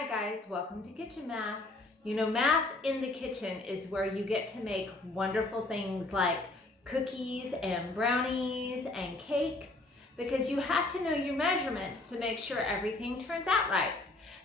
Hi guys, welcome to Kitchen Math. You know, math in the kitchen is where you get to make wonderful things like cookies and brownies and cake because you have to know your measurements to make sure everything turns out right.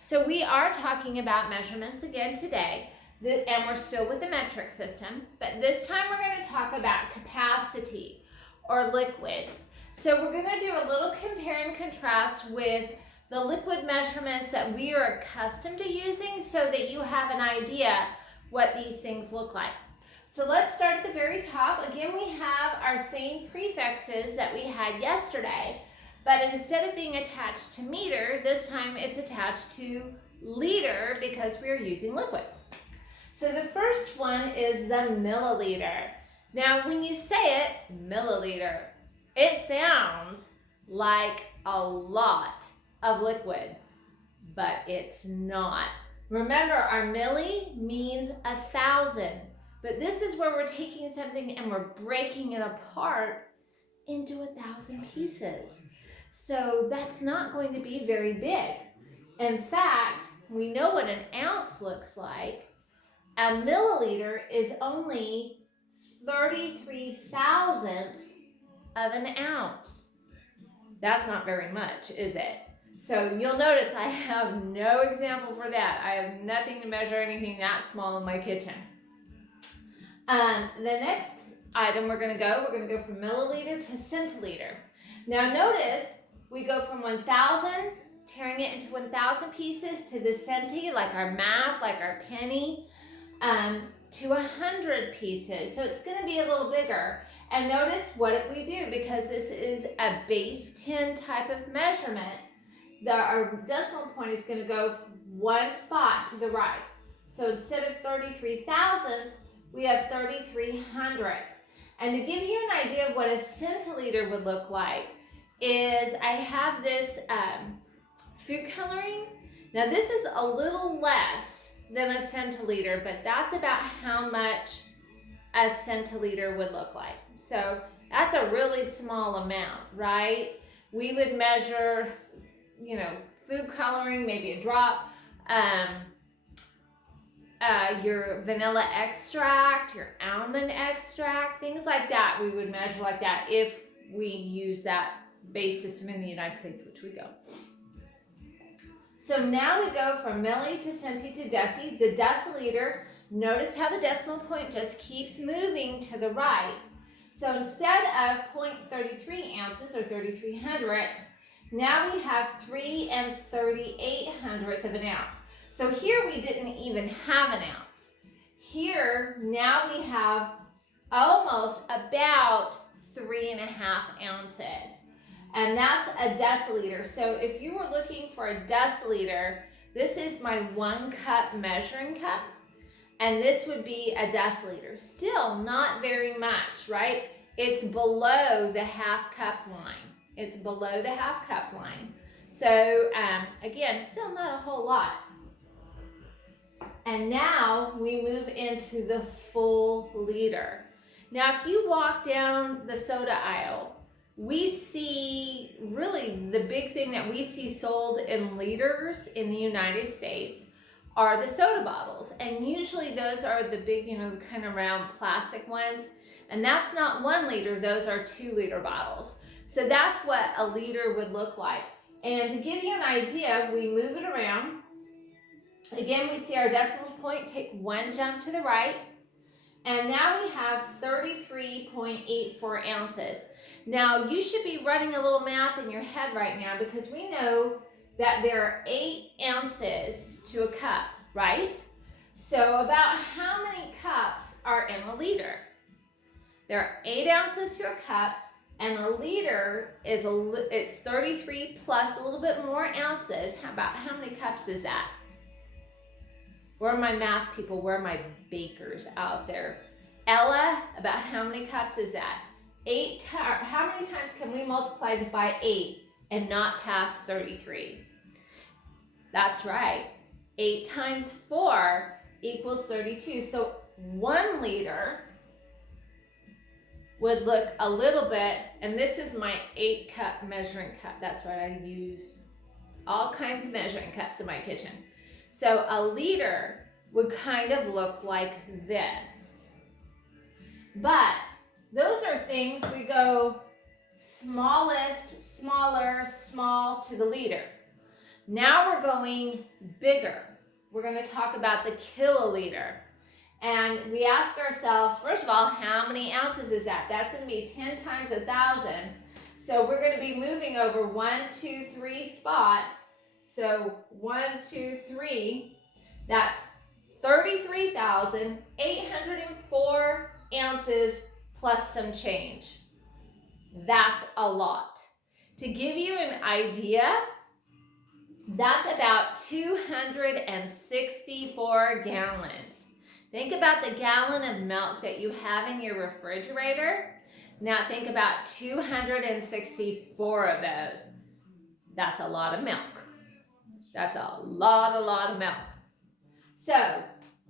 So we are talking about measurements again today, and we're still with the metric system, but this time we're going to talk about capacity or liquids. So we're going to do a little compare and contrast with the liquid measurements that we are accustomed to using so that you have an idea what these things look like. So let's start at the very top. Again, we have our same prefixes that we had yesterday, but instead of being attached to meter, this time it's attached to liter because we are using liquids. So the first one is the milliliter. Now, when you say it, milliliter, it sounds like a lot of liquid, but it's not. Remember, our milli means 1,000, but this is where we're taking something and we're breaking it apart into 1,000 pieces. So that's not going to be very big. In fact, we know what an ounce looks like. A milliliter is only 33 thousandths of an ounce. That's not very much, is it? So you'll notice I have no example for that. I have nothing to measure anything that small in my kitchen. The next item we're going to go from milliliter to centiliter. Now notice we go from 1,000, tearing it into 1,000 pieces, to the centi, like our math, like our penny, to 100 pieces. So it's going to be a little bigger. And notice what we do, because this is a base 10 type of measurement. Our decimal point is going to go one spot to the right. So instead of 33 thousandths, we have 33 hundredths. And to give you an idea of what a centiliter would look like is I have this food coloring. Now this is a little less than a centiliter, but that's about how much a centiliter would look like. So that's a really small amount, right? We would measure, food coloring, maybe a drop, your vanilla extract, your almond extract, things like that, we would measure like that if we use that base system in the United States, which we go. So now we go from milli to centi to deci. The deciliter, notice how the decimal point just keeps moving to the right. So instead of 0.33 ounces or 33 hundredths, now we have 3 3/38 hundredths of an ounce. So here we didn't even have an ounce. Here, now we have almost about 3.5 ounces. And that's a deciliter. So if you were looking for a deciliter, this is my 1 cup measuring cup. And this would be a deciliter. Still not very much, right? It's below the half cup line. It's below the half cup line. So again, still not a whole lot. And now we move into the full liter. Now, if you walk down the soda aisle, we see really the big thing that we see sold in liters in the United States are the soda bottles. And usually those are the big, kind of round plastic ones. And that's not 1 liter, those are 2 liter bottles. So that's what a liter would look like. And to give you an idea, we move it around. Again, we see our decimal point take 1 jump to the right. And now we have 33.84 ounces. Now, you should be running a little math in your head right now because we know that there are 8 ounces to a cup, right? So about how many cups are in a liter? There are 8 ounces to a cup, and a liter is it's 33 plus a little bit more ounces. How many cups is that? Where are my math people? Where are my bakers out there? Ella, about how many cups is that? How many times can we multiply by 8 and not pass 33? That's right. 8 times 4 equals 32. So 1 liter would look a little bit, and this is my 8 cup measuring cup. That's what I use. All kinds of measuring cups in my kitchen. So a liter would kind of look like this. But those are things we go smallest, smaller, small to the liter. Now we're going bigger. We're going to talk about the kiloliter. And we ask ourselves, first of all, how many ounces is that? That's going to be 10 times 1,000. So we're going to be moving over 1, 2, 3 spots. So 1, 2, 3, that's 33,804 ounces plus some change. That's a lot. To give you an idea, that's about 264 gallons. Think about the gallon of milk that you have in your refrigerator. Now think about 264 of those. That's a lot of milk. That's a lot of milk. So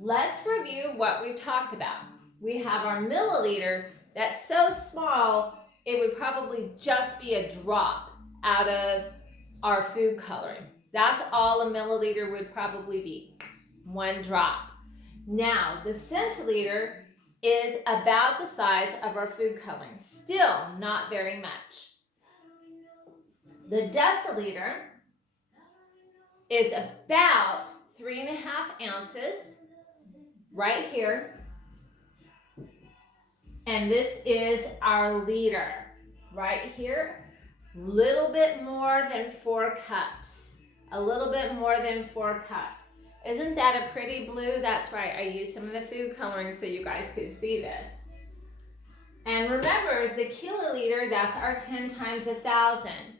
let's review what we've talked about. We have our milliliter that's so small, it would probably just be a drop out of our food coloring. That's all a milliliter would probably be, 1 drop. Now, the centiliter is about the size of our food coloring. Still not very much. The deciliter is about 3.5 ounces right here. And this is our liter right here. Little bit more than 4 cups. A little bit more than 4 cups. Isn't that a pretty blue? That's right, I used some of the food coloring so you guys could see this. And remember, the kiloliter, that's our 10 times 1,000.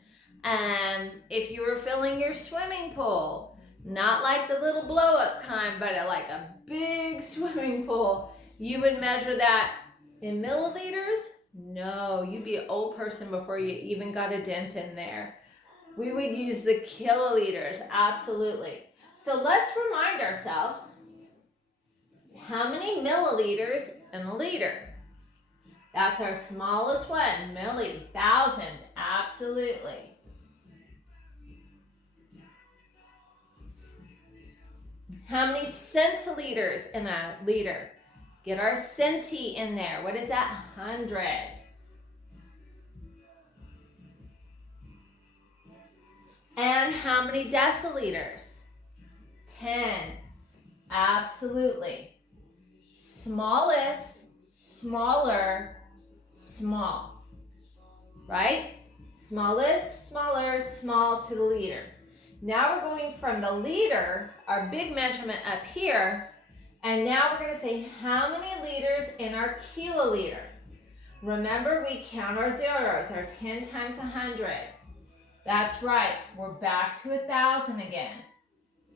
If you were filling your swimming pool, not like the little blow-up kind, but like a big swimming pool, you would measure that in milliliters? No, you'd be an old person before you even got a dent in there. We would use the kiloliters, absolutely. So let's remind ourselves, how many milliliters in a liter? That's our smallest one, 1,000, absolutely. How many centiliters in a liter? Get our centi in there. What is that? 100. And how many deciliters? 10. Absolutely. Smallest, smaller, small. Right? Smallest, smaller, small to the liter. Now we're going from the liter, our big measurement up here, and now we're going to say how many liters in our kiloliter. Remember, we count our zeros, our 10 times 100. That's right, we're back to 1,000 again.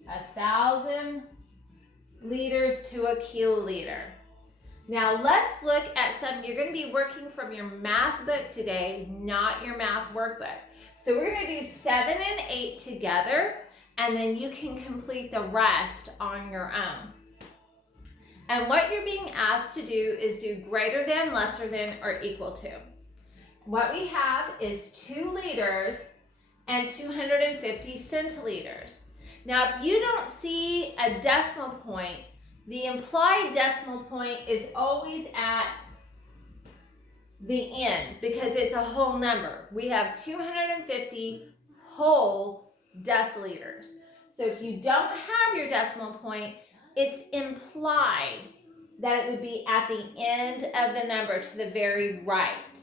1,000 liters to a kiloliter. Now let's look at some, you're going to be working from your math book today, not your math workbook. So we're going to do 7 and 8 together, and then you can complete the rest on your own. And what you're being asked to do is do greater than, lesser than, or equal to. What we have is 2 liters and 250 centiliters. Now, if you don't see a decimal point, the implied decimal point is always at the end because it's a whole number. We have 250 whole deciliters. So if you don't have your decimal point, it's implied that it would be at the end of the number to the very right.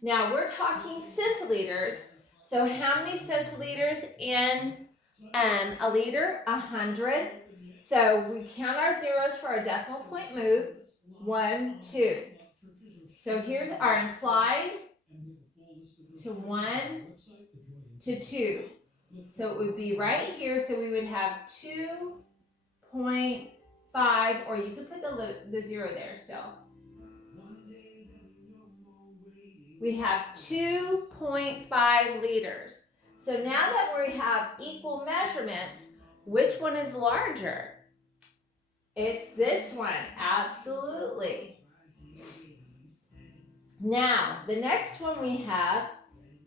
Now we're talking centiliters. So how many centiliters in a liter? 100. So we count our zeros for our decimal point move. 1, 2. So here's our implied to 1 to 2. So it would be right here. So we would have 2.5, or you could put the 0 there still. We have 2.5 liters. So now that we have equal measurements, which one is larger? It's this one, absolutely. Now, the next one we have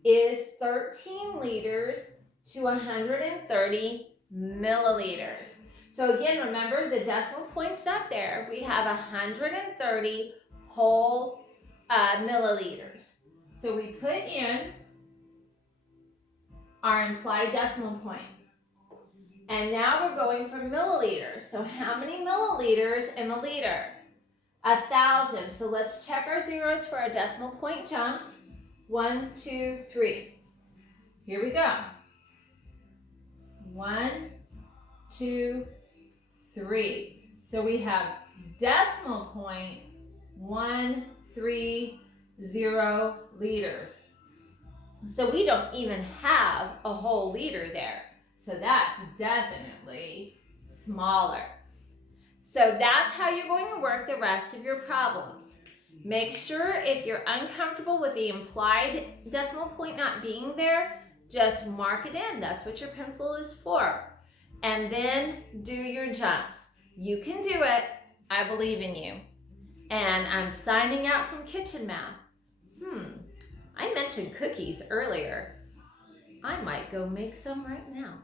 is 13 liters to 130 milliliters. So again, remember the decimal point's not there. We have 130 whole milliliters. So we put in our implied decimal point. And now we're going for milliliters. So how many milliliters in a liter? 1,000. So let's check our zeros for our decimal point jumps. 1, 2, 3. Here we go. 1, 2, 3. So we have decimal point 130 liters. So we don't even have a whole liter there. So that's definitely smaller. So that's how you're going to work the rest of your problems. Make sure if you're uncomfortable with the implied decimal point not being there, just mark it in. That's what your pencil is for. And then do your jumps. You can do it. I believe in you. And I'm signing out from Kitchen Math. I mentioned cookies earlier. I might go make some right now.